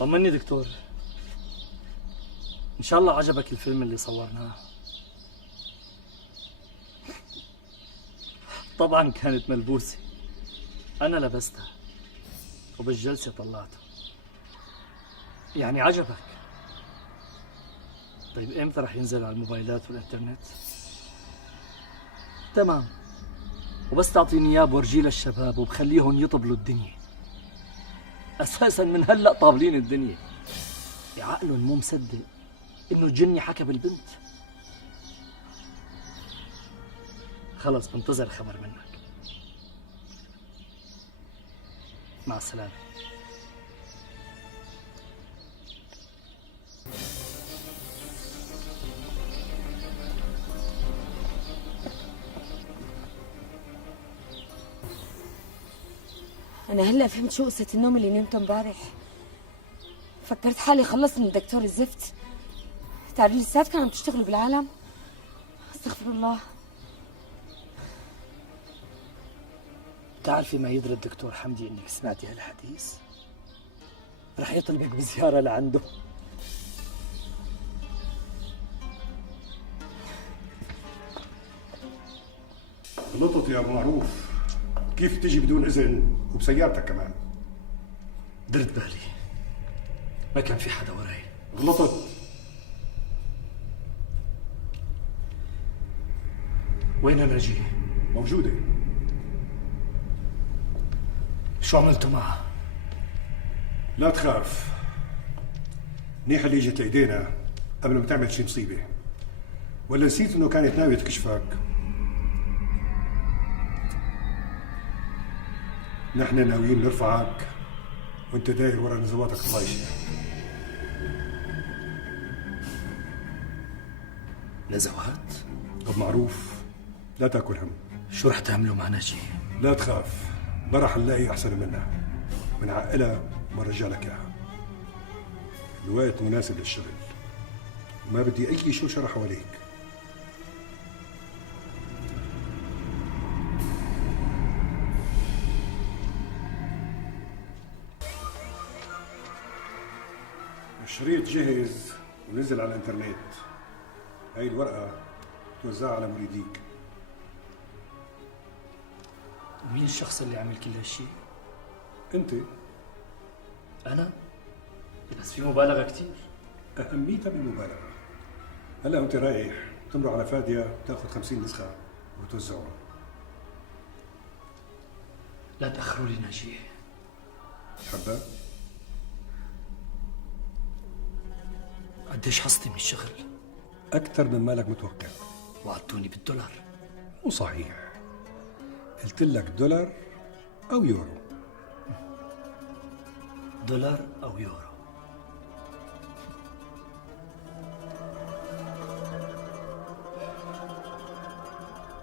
طمني دكتور، إن شاء الله عجبك الفيلم اللي صورناه. طبعا كانت ملبوسة، أنا لبستها وبالجلسة طلعته. يعني عجبك؟ طيب إمتى رح ينزل على الموبايلات والإنترنت؟ تمام، وبس تعطيني إياه بورجيه للشباب وبخليهم يطبلوا الدنيا. أساسا من هلأ طابلين الدنيا، عقلهم مو مصدق إنه الجني حكى بالبنت. خلص بنتظر خبر منك. مع السلامة. أنا هلأ فهمت شو قصة النوم اللي نمته امبارح. فكرت حالي خلصت من الدكتور الزفت. تعرف لسات كانوا بتشتغلوا بالعالم. استغفر الله. بتعرفي ما يدري الدكتور حمدي إنك سمعتي هالحديث؟ رح يطلبك بزيارة لعنده. غلطت يا ابو معروف، كيف تجي بدون اذن وبسيارتك كمان؟ درت بالي، ما كان في حدا وراي. غلطت. وين نجي؟ موجودة. شو عملتوا معها؟ لا تخاف، منيح اللي اجت لايدينا قبل ما تعمل شي مصيبة. ولا نسيت انه كانت ناوية تكشفك؟ نحن ناويين نرفعك وانت داير ورا نزواتك الطايشة. نزوات؟ ابو معروف لا تاكل هم. شو رح تعملوا مع نجي؟ لا تخاف، ما رح نلاقي احسن منها. بنعقلها وبنرجع لك اياها. الوقت مناسب للشغل، وما بدي اي شوشره حواليك. الشريط جهز ونزل على الانترنت. هاي الورقه توزعها على مريديك. مين الشخص اللي عمل كل هالشيء؟ انت. أنا؟ بس في مبالغة كتير. اهميتها بالمبالغه. هلا وانت رايح تمرق على فاديه تاخذ 50 نسخه وتوزعهم. لا تأخروا لي نجي. حبه؟ قديش حصتي من الشغل؟ اكثر من مالك متوقع. وعدتوني بالدولار. مو صحيح، قلت لك دولار او يورو. دولار أو يورو.